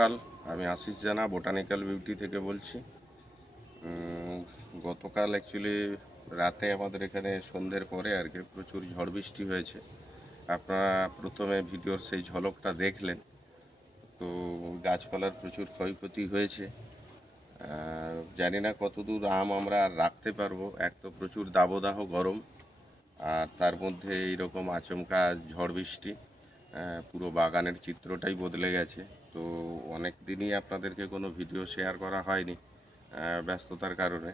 সকাল। আমি আশিস জানা বোটানিক্যাল বিউটি থেকে বলছি। গতকাল অ্যাকচুয়ালি রাতে আমাদের এখানে সন্ধ্যের পরে আর কি প্রচুর ঝড় বৃষ্টি হয়েছে। আপনারা প্রথমে ভিডিওর সেই ঝলকটা দেখলেন। তো গাছপালার প্রচুর ক্ষয়ক্ষতি হয়েছে। জানি না কতদূর আম আমরা আর রাখতে পারবো। এক তো প্রচুর দাবদাহ গরম, আর তার মধ্যে এইরকম আচমকা ঝড় বৃষ্টি, পুরো বাগানের চিত্রটাই বদলে গেছে। তো অনেক দিনই আপনাদেরকে কোনো ভিডিও শেয়ার করা হয়নি ব্যস্ততার কারণে।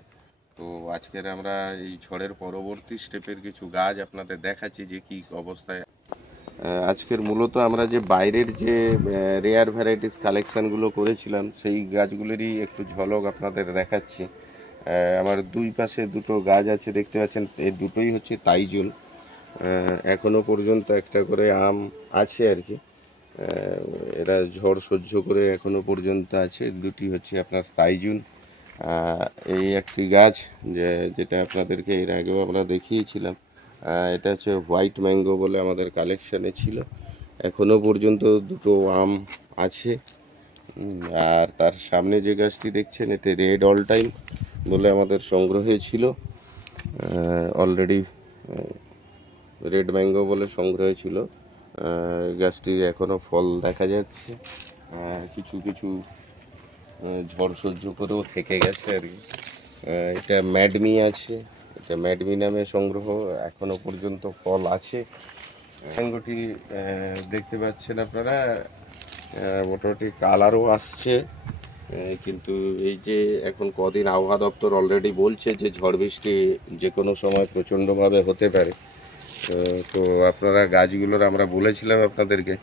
তো আজকের আমরা এই ঝড়ের পরবর্তী স্টেপের কিছু গাছ আপনাদের দেখাচ্ছি যে কী অবস্থায়। আজকের মূলত আমরা যে বাইরের যে রেয়ার ভ্যারাইটিস কালেকশানগুলো করেছিলাম সেই গাছগুলোরই একটু ঝলক আপনাদের দেখাচ্ছি। আমার দুই পাশে দুটো গাছ আছে, দেখতে পাচ্ছেন। এই দুটোই হচ্ছে তাইজুন। এখনো পর্যন্ত একটা করে আম আছে আর কি। এরা ঝড় সহ্য করে এখনো পর্যন্ত আছে। দুটি হচ্ছে আপনার তাইজুন। এই একটি গাছ যেটা আপনাদেরকে এর আগেও আমরা দেখিয়েছিলাম। এটা হচ্ছে হোয়াইট ম্যাঙ্গো বলে আমাদের কালেকশানে ছিল। এখনো পর্যন্ত দুটো আম আছে। আর তার সামনে যে গাছটি দেখছেন এটা রেড অল টাইম বলে আমাদের সংগ্রহে ছিল। অলরেডি রেড ম্যাঙ্গো বলে সংগ্রহে ছিল। গাছটি এখনও ফল দেখা যাচ্ছে। কিছু কিছু ঝড় সহ্য করেও থেকে গেছে আর কি। এটা ম্যাডমি আছে, এটা ম্যাডমি নামে সংগ্রহ, এখনও পর্যন্ত ফল আছে। ম্যাঙ্গোটি দেখতে পাচ্ছেন আপনারা, মোটামুটি কালারও আসছে। কিন্তু এই যে এখন কদিন আবহাওয়া দপ্তর অলরেডি বলছে যে ঝড় বৃষ্টি যে কোনো সময় প্রচণ্ডভাবে হতে পারে। তো আপনারা গাছগুলোর আমরা বলেছিলাম আপনাদেরকে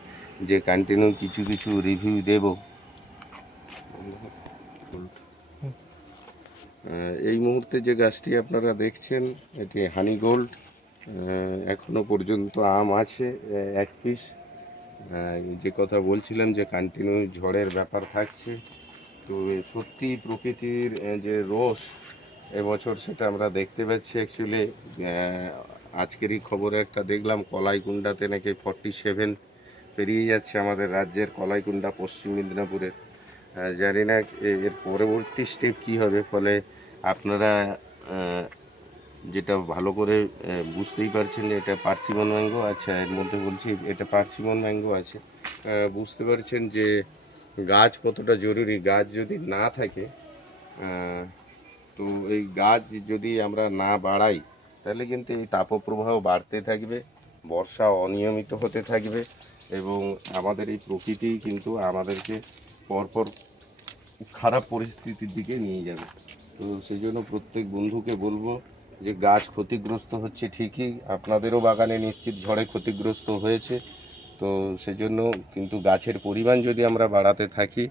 যে কন্টিনিউ কিছু কিছু রিভিউ দেব। এই মুহূর্তে যে গাছটি আপনারা দেখছেন এটি হানি গোল্ড। এখনো পর্যন্ত আম আছে এক পিস। যে কথা বলছিলাম যে কন্টিনিউ ঝড়ের ব্যাপার থাকছে। তো সত্যি প্রকৃতির যে রোষ এবছর সেটা আমরা দেখতে পাচ্ছি। অ্যাকচুয়ালি আজকেরই খবরে একটা দেখলাম কলাইকুণ্ডাতে নাকি 47 পেরিয়ে যাচ্ছে আমাদের রাজ্যের কলাইকুণ্ডা পশ্চিম মেদিনীপুরের। জানি না এর পরবর্তী স্টেপ কী হবে। ফলে আপনারা যেটা ভালো করে বুঝতেই পারছেন যে এটা পার্সিমন ম্যাঙ্গো। আচ্ছা, এর মধ্যে বলছি এটা পার্সিমন ম্যাঙ্গো আছে। বুঝতে পারছেন যে গাছ কতটা জরুরি। গাছ যদি না থাকে, তো এই গাছ যদি আমরা না বাড়াই তাহলে কিন্তু এই তাপপ্রবাহ বাড়তে থাকবে, বর্ষা অনিয়মিত হতে থাকবে এবং আমাদের এই প্রকৃতি কিন্তু আমাদেরকে পরপর খারাপ পরিস্থিতির দিকে নিয়ে যাবে। তো সেই জন্য প্রত্যেক বন্ধুকে বলবো যে গাছ ক্ষতিগ্রস্ত হচ্ছে ঠিকই, আপনাদেরও বাগানে নিশ্চিত ঝড়ে ক্ষতিগ্রস্ত হয়েছে। তো সেজন্য কিন্তু গাছের পরিমাণ যদি আমরা বাড়াতে থাকি,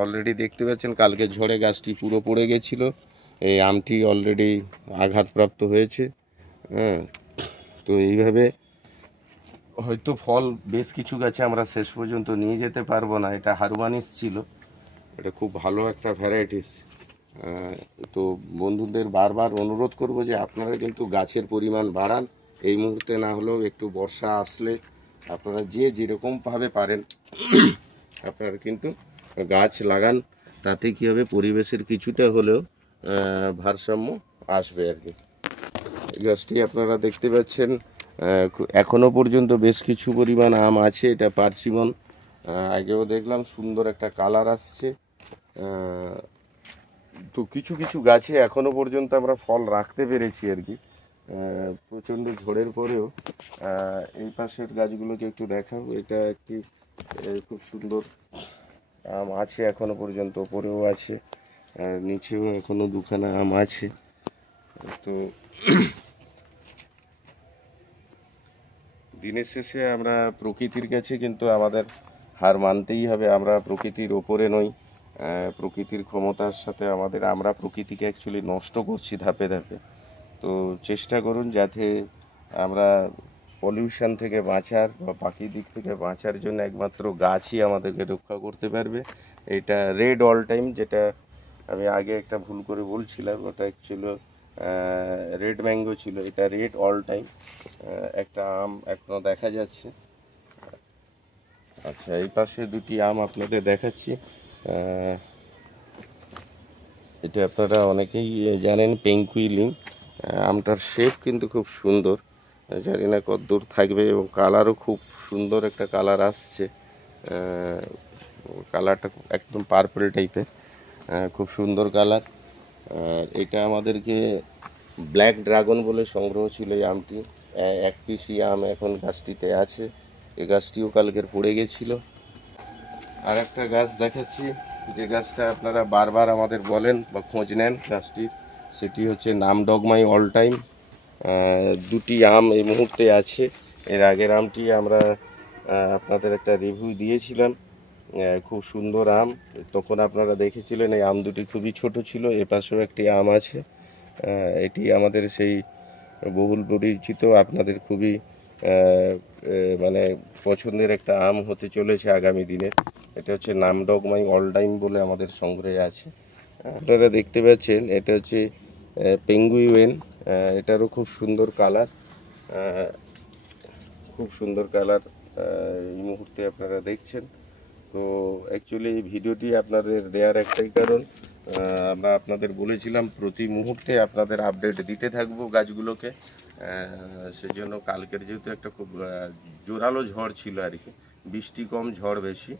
অলরেডি দেখতে পাচ্ছেন কালকে ঝড়ে গাছটি পুরো পড়ে গেছিলো। এই আমটি অলরেডি আঘাতপ্রাপ্ত হয়েছে। তো এইভাবে হয়তো ফল বেশ কিছু গাছে আমরা শেষ পর্যন্ত নিয়ে যেতে পারবো না। এটা হারবানিস ছিল, এটা খুব ভালো একটা ভ্যারাইটিস। তো বন্ধুদের বারবার অনুরোধ করব যে আপনারা কিন্তু গাছের পরিমাণ বাড়ান। এই মুহূর্তে না হলেও একটু বর্ষা আসলে আপনারা যে যেরকমভাবে পারেন আপনারা কিন্তু গাছ লাগান। তাতে কী হবে, পরিবেশের কিছুটা হলেও ভারসাম্য আসবে আর কি। গাছটি আপনারা দেখতে পাচ্ছেন এখনো পর্যন্ত বেশ কিছু পরিমাণ আম আছে। এটা পার্সিমন, আগেও দেখলাম সুন্দর একটা কালার আসছে। তো কিছু কিছু গাছে এখনো পর্যন্ত আমরা ফল রাখতে পেরেছি আর কি, প্রচণ্ড ঝড়ের পরেও। এই পাশের গাছগুলোকে একটু দেখাবো। এটা একটি খুব সুন্দর আম আছে এখনো পর্যন্ত, ওপরেও আছে, নিচেও এখনো দুখানা আম আছে। তো দিনের শেষে আমরা প্রকৃতির কাছে কিন্তু আমাদের হার মানতেই হবে। আমরা প্রকৃতির ওপরে নই। প্রকৃতির ক্ষমতার সাথে আমরা প্রকৃতিকে অ্যাকচুয়ালি নষ্ট করছি ধাপে ধাপে। তো চেষ্টা করুন যাতে আমরা পলিউশন থেকে বাঁচার বা বাকি দিক থেকে বাঁচার জন্য একমাত্র গাছই আমাদেরকে রক্ষা করতে পারবে। এটা রেড অল টাইম, যেটা আমি আগে একটা ভুল করে বলছিলাম, ওটা অ্যাকচুয়ালি রেড ম্যাঙ্গো ছিল। এটা রেড অল টাইম। একটা আম এখনো দেখা যাচ্ছে। আচ্ছা, এই পাশে দুটি আম আপনাদের দেখাচ্ছি। এটা আপনারা অনেকেই জানেন পেঙ্কুইলিং। আমটার শেপ কিন্তু খুব সুন্দর, জানি না কতদূর থাকবে, এবং কালারও খুব সুন্দর একটা কালার আসছে। কালারটা একদম পার্পল টাইপের, খুব সুন্দর কালার। এটা আমাদেরকে ব্ল্যাক ড্রাগন বলে সংগ্রহ ছিল এই আমটি। এক পিসি আম এখন গাছটিতে আছে, এই গাছটিও কালকের পড়ে গেছিল। আর একটা গাছ দেখাচ্ছি, যে গাছটা আপনারা বারবার আমাদের বলেন বা খোঁজ নেন গাছটির, সেটি হচ্ছে নামডগমাই অল টাইম। দুটি আম এই মুহূর্তে আছে। এর আগের আমটি আমরা আপনাদের একটা রিভিউ দিয়েছিলাম, খুব সুন্দর আম। তখন আপনারা দেখেছিলেন এই আম দুটি খুবই ছোট ছিল। এ পাশেও একটি আম আছে। এটি আমাদের সেই বহুল পরিচিত, আপনাদের খুবই মানে পছন্দের একটা আম হতে চলেছে আগামী দিনে। এটা হচ্ছে নামডগমাই অল টাইম বলে আমাদের সংগ্রহে আছে। আপনারা দেখতে পাচ্ছেন এটা হচ্ছে পেঙ্গুইন। এটারও খুব সুন্দর কালার, খুব সুন্দর কালার এই মুহূর্তে আপনারা দেখছেন। তো অ্যাকচুয়ালি এই ভিডিওটি আপনাদের দেওয়ার একটাই কারণ, আমরা আপনাদের বলেছিলাম প্রতি মুহূর্তে আপনাদের আপডেট দিতে থাকবো গাছগুলোকে। সেজন্য কালকের যেহেতু একটা খুব জোরালো ঝড় ছিল আর কি, বৃষ্টি কম ঝড় বেশি,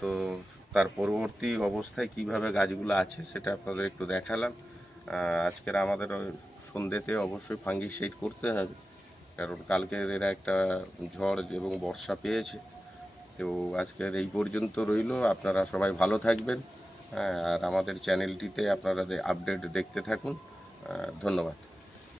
তো তার পরবর্তী অবস্থায় কিভাবে গাছগুলো আছে সেটা আপনাদের একটু দেখালাম। আজকের আমাদের সন্ধ্যেতে অবশ্যই ফাঙ্গিসাইড করতে হবে, কারণ কালকের এরা একটা ঝড় এবং বর্ষা পেয়েছে। তো আজকের এই পর্যন্ত রইল। আপনারা সবাই ভালো থাকবেন, আর আমাদের চ্যানেলটিতে আপনারা আপডেট দেখতে থাকুন। ধন্যবাদ।